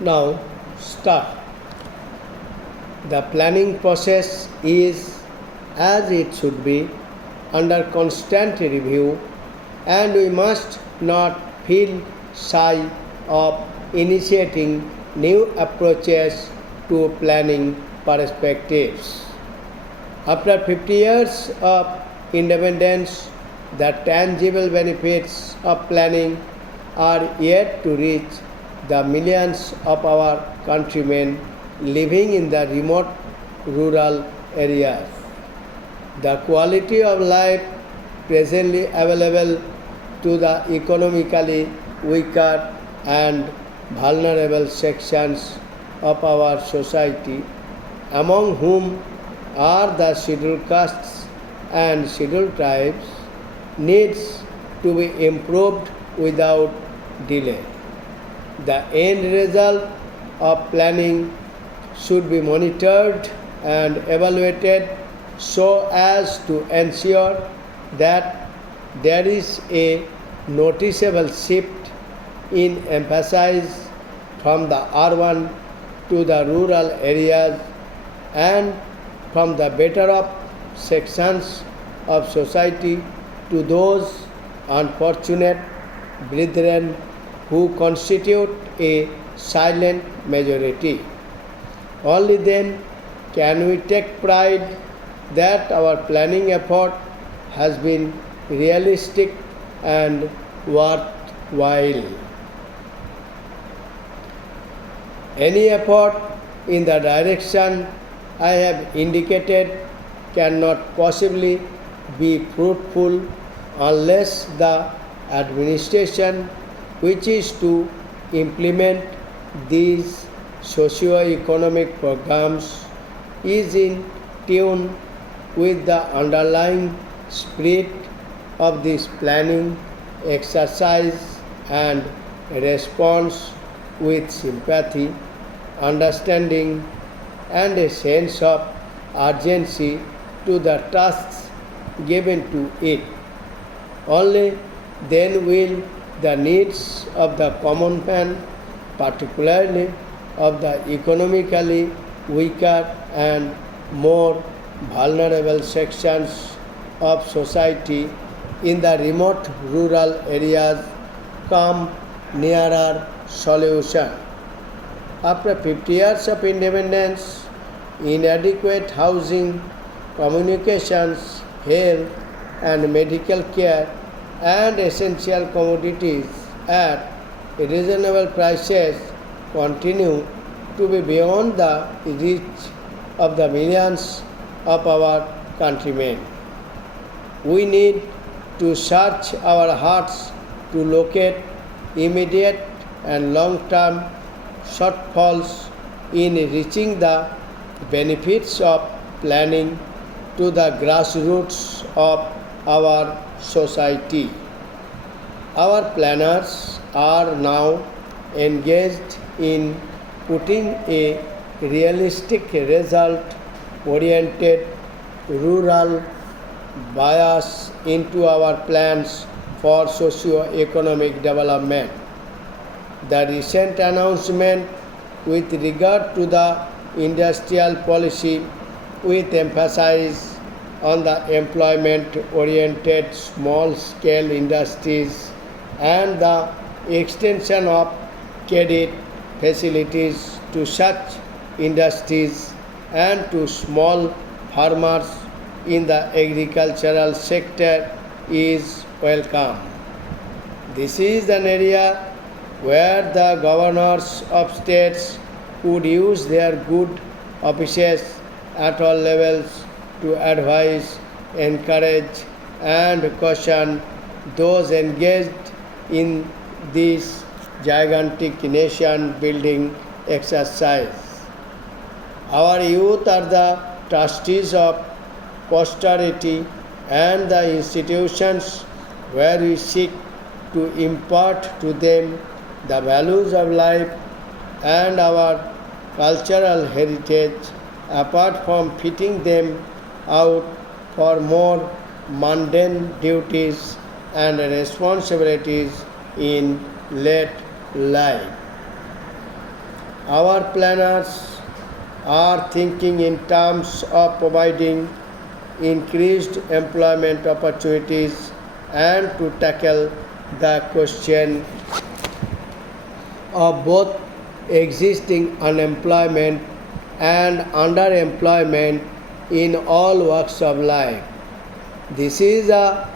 Now start. The planning process is as it should be under constant review, and we must not feel shy of initiating new approaches to planning perspectives. After 50 years of independence, the tangible benefits of planning are yet to reach the millions of our countrymen living in the remote rural areas. The quality of life presently available to the economically weaker and vulnerable sections of our society, among whom are the scheduled castes and scheduled tribes, needs to be improved without delay. The end result of planning should be monitored and evaluated so as to ensure that there is a noticeable shift in emphasis from the urban to the rural areas and from the better off sections of society to those unfortunate brethren who constitute a silent majority. Only then can we take pride that our planning effort has been realistic and worthwhile. Any effort in the direction I have indicated cannot possibly be fruitful unless the administration which is to implement these socio-economic programs is in tune with the underlying spirit of this planning exercise and response with sympathy, understanding, and a sense of urgency to the tasks given to it. Only then will the needs of the common man, particularly of the economically weaker and more vulnerable sections of society in the remote rural areas, come nearer solution. After 50 years of independence, inadequate housing, communications, health, and medical care, and essential commodities at reasonable prices continue to be beyond the reach of the millions of our countrymen. We need to search our hearts to locate immediate and long-term shortfalls in reaching the benefits of planning to the grassroots of our society. Our planners are now engaged in putting a realistic result oriented rural bias into our plans for socio-economic development. The recent announcement with regard to the industrial policy with emphasis on the employment-oriented small-scale industries and the extension of credit facilities to such industries and to small farmers in the agricultural sector is welcome. This is an area where the governors of states would use their good offices at all levels to advise, encourage, and caution those engaged in this gigantic nation building exercise. Our youth are the trustees of posterity and the institutions where we seek to impart to them the values of life and our cultural heritage apart from fitting them out for more mundane duties and responsibilities in late life. Our planners are thinking in terms of providing increased employment opportunities and to tackle the question of both existing unemployment and underemployment in all walks of life. This is a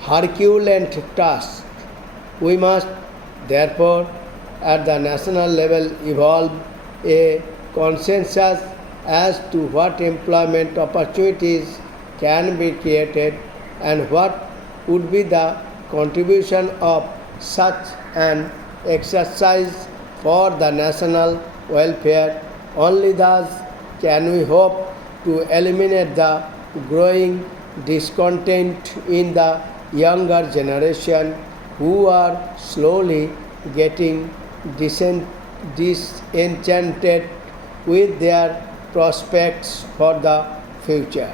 Herculean task. We must, therefore, at the national level, evolve a consensus as to what employment opportunities can be created and what would be the contribution of such an exercise for the national welfare. Only thus can we hope to eliminate the growing discontent in the younger generation who are slowly getting disenchanted with their prospects for the future.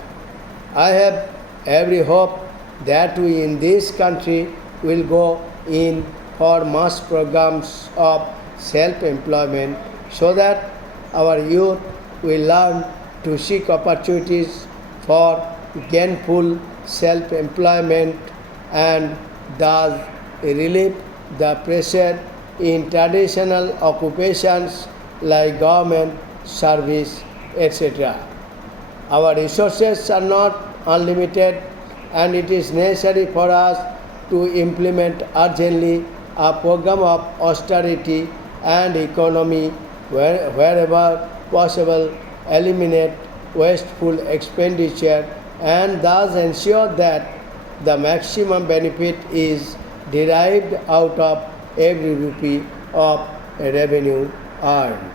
I have every hope that we in this country will go in for mass programs of self-employment so that our youth will learn to seek opportunities for gainful self-employment and thus relieve the pressure in traditional occupations like government service, etc. Our resources are not unlimited and it is necessary for us to implement urgently a program of austerity and economy wherever possible, eliminate wasteful expenditure and thus ensure that the maximum benefit is derived out of every rupee of revenue earned.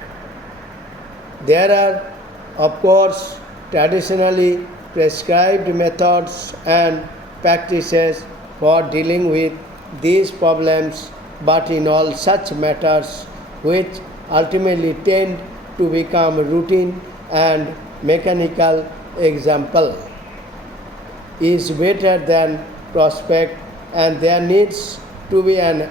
There are, of course, traditionally prescribed methods and practices for dealing with these problems, but in all such matters which ultimately tend to become routine and mechanical, example is better than prospect, and there needs to be an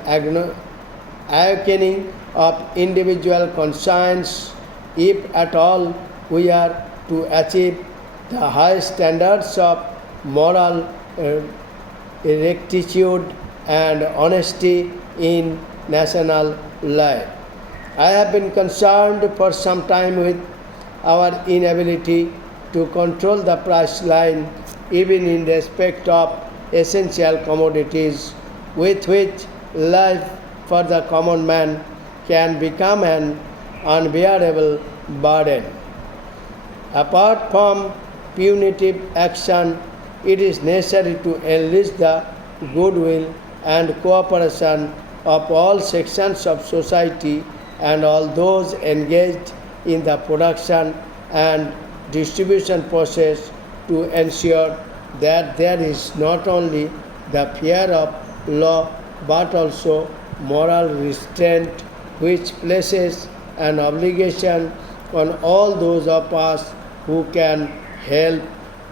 awakening of individual conscience if at all we are to achieve the high standards of moral rectitude and honesty in national life. I have been concerned for some time with our inability to control the price line even in respect of essential commodities with which life for the common man can become an unbearable burden. Apart from punitive action, it is necessary to enlist the goodwill and cooperation of all sections of society and all those engaged in the production and distribution process to ensure that there is not only the fear of law but also moral restraint which places an obligation on all those of us who can help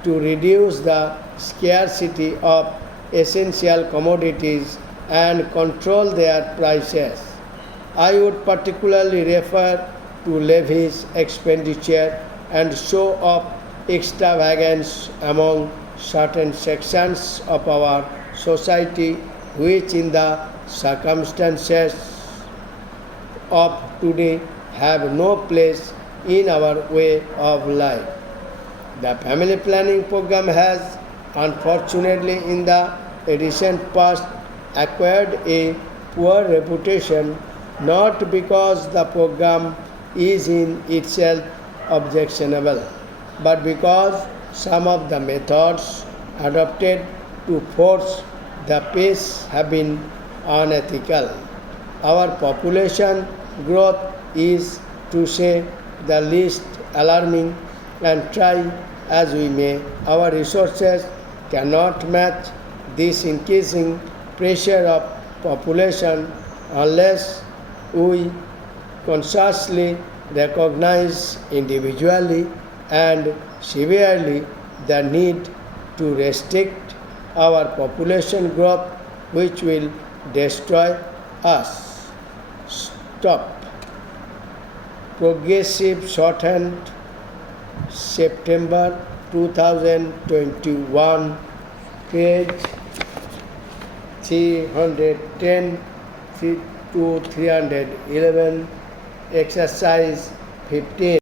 to reduce the scarcity of essential commodities and control their prices. I would particularly refer to levies, expenditure, and show of extravagance among certain sections of our society which in the circumstances of today have no place in our way of life. The family planning program has unfortunately in the recent past acquired a poor reputation not because the program is in itself objectionable, but because some of the methods adopted to force the pace have been unethical. Our population growth is, to say the least, alarming, and try as we may, our resources cannot match this increasing pressure of population unless we consciously recognize individually and severely the need to restrict our population growth which will destroy us. Stop. Progressive Shorthand, September 2021, page 310 to 311, exercise 15.